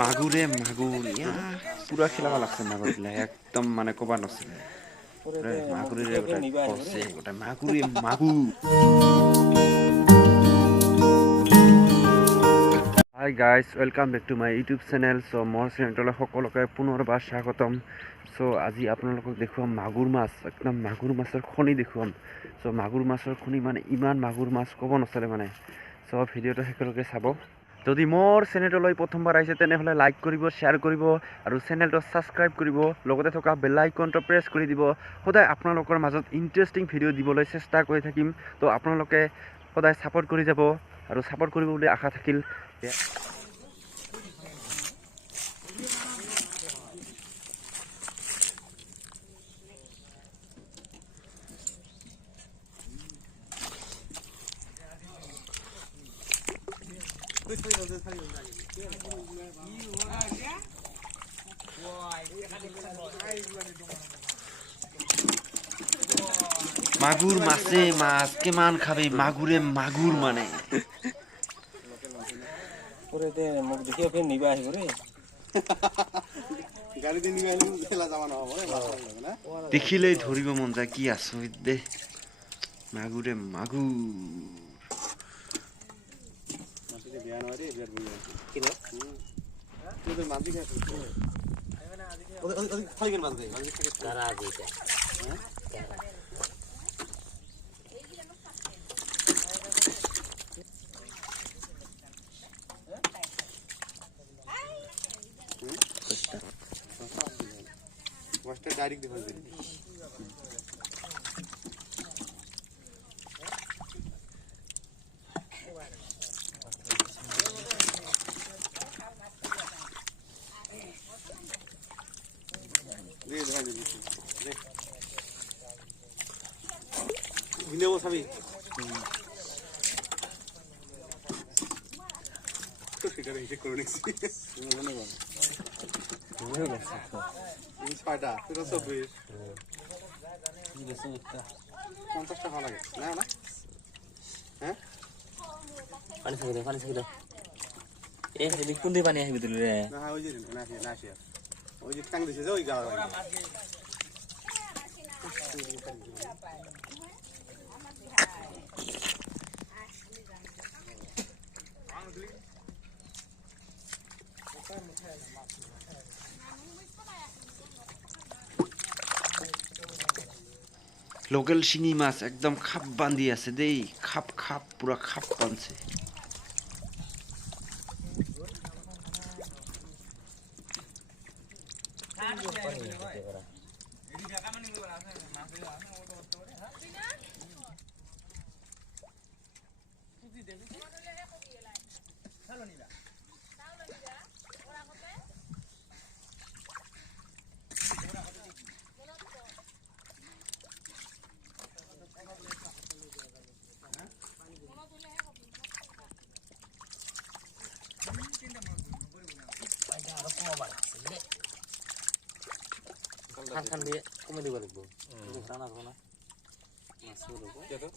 মাগুরে মাগুর ইয়া পুরা খেলাবা লাগছে মাগুর একদম মানে কবা নছিল মাগুরের গোটা করছে গোটা মাগুরে মাগুর hi guys welcome back to my YouTube channel চ' মোৰ চেনেলটোলৈ সকলোকে পুনৰবাৰ স্বাগতম চ' আজি আপোনালোকক দেখুৱাম মাগুৰ মাছ একদম মাগুৰ মাছৰ খনি দেখুৱাম চ' মাগুৰ মাছৰ খনি মানে ইমান মাগুৰ মাছ ক'ব নচলে মানে চ' ভিডিঅ'টো শেষলৈকে চাব যদি মোৰ চেনেলটোলৈ প্ৰথমবাৰ আহিছে তেনেহ'লে লাইক কৰিব শ্বেয়াৰ কৰিব আৰু চেনেলটো ছাবস্ক্ৰাইব কৰিব লগতে থকা বেল আইকনটো প্ৰেছ কৰি দিব সদায় আপোনালোকৰ মাজত ইণ্টাৰেষ্টিং ভিডিঅ' দিবলৈ চেষ্টা কৰি থাকিম তো আপোনালোকে সদায় ছাপোৰ্ট কৰি যাব আৰু ছাপোৰ্ট কৰিব বুলি আশা থাকিল মাগুৰ মাছে মাছ কিমান খাবি মাগুৰে মাগুৰ মানে ওরে মোক দেখিয়ে ফের নিবা আহিব রে গাড়ি দি নিবা আহিব খেলা যাবা নহব রে না দেখিলেই ধৰিব মন যায় কি আচৰিত দে মাগুৰে মাগুৰ মাটিতে বিয়া নহয় রে বিয়ার বই কি রে তুই মাটি খাই ওদের খালি কেন মাছ দে তারা দিতে হ্যাঁ What's direct deposit? Gile wo sabi. তো সেটা হিসেব করে নিচ্ছি মনে কর এই ছয়টা তোরা 24 50 টাকা লাগে না না হ্যাঁ পানি খাইলে এ হেবি কোন দি পানি আহিবি তুলি রে না ওই যে না আসে ওই যে টাং দিছে যে ওই গাওয়া লোকেল শিঙি মাছ একদম খাপ বান্ধি আছে দেই খাপ খাপ পুরা খাপ বাঁধছে খান দিয়ে কমে দিব লাগবো রানা ধরনা মাছ দেবো কেতো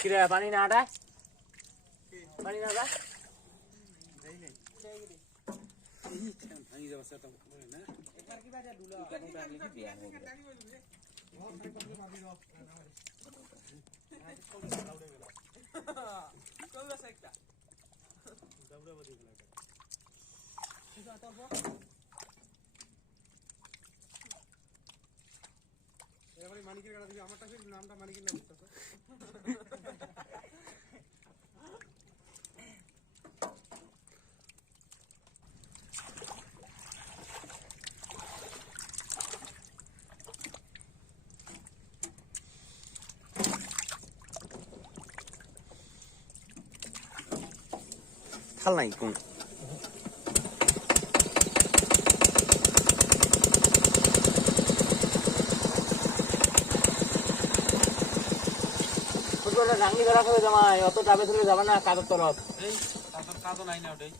কিরে পানি না আটা পানি না আটা ভাঙি যাবে মানিকের গাড়া দিবি আমারটা ফির নামটা মানিকের নাম দিতেছ খাল নাই কোন রাঙ্গি ধরা করে জামাই অত টাবে ধরে যাবে না কাদের তরফ এই তার কাজও নাই না ওটাই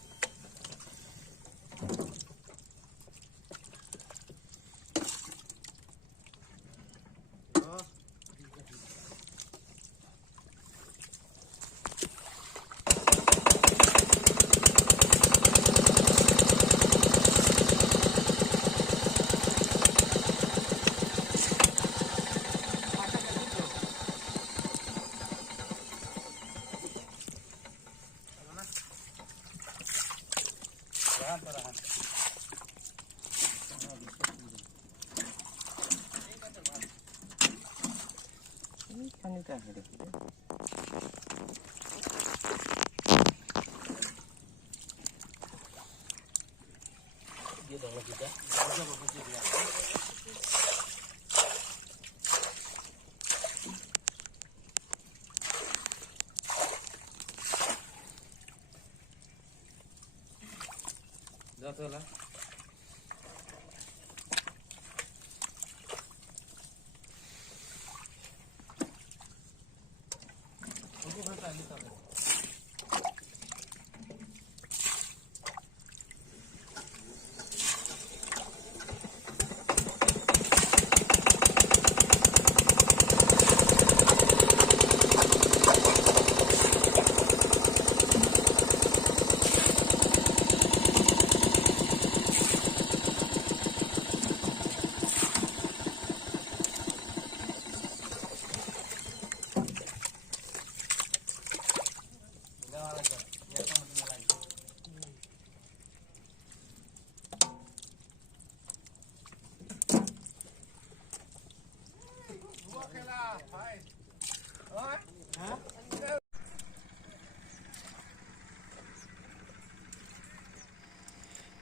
যতলা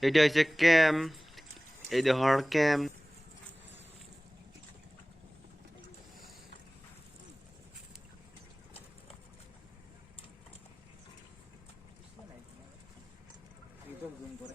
এটা হচ্ছে ক্যাম্প, এই যে হর ক্যাম্প। একদম জুম করে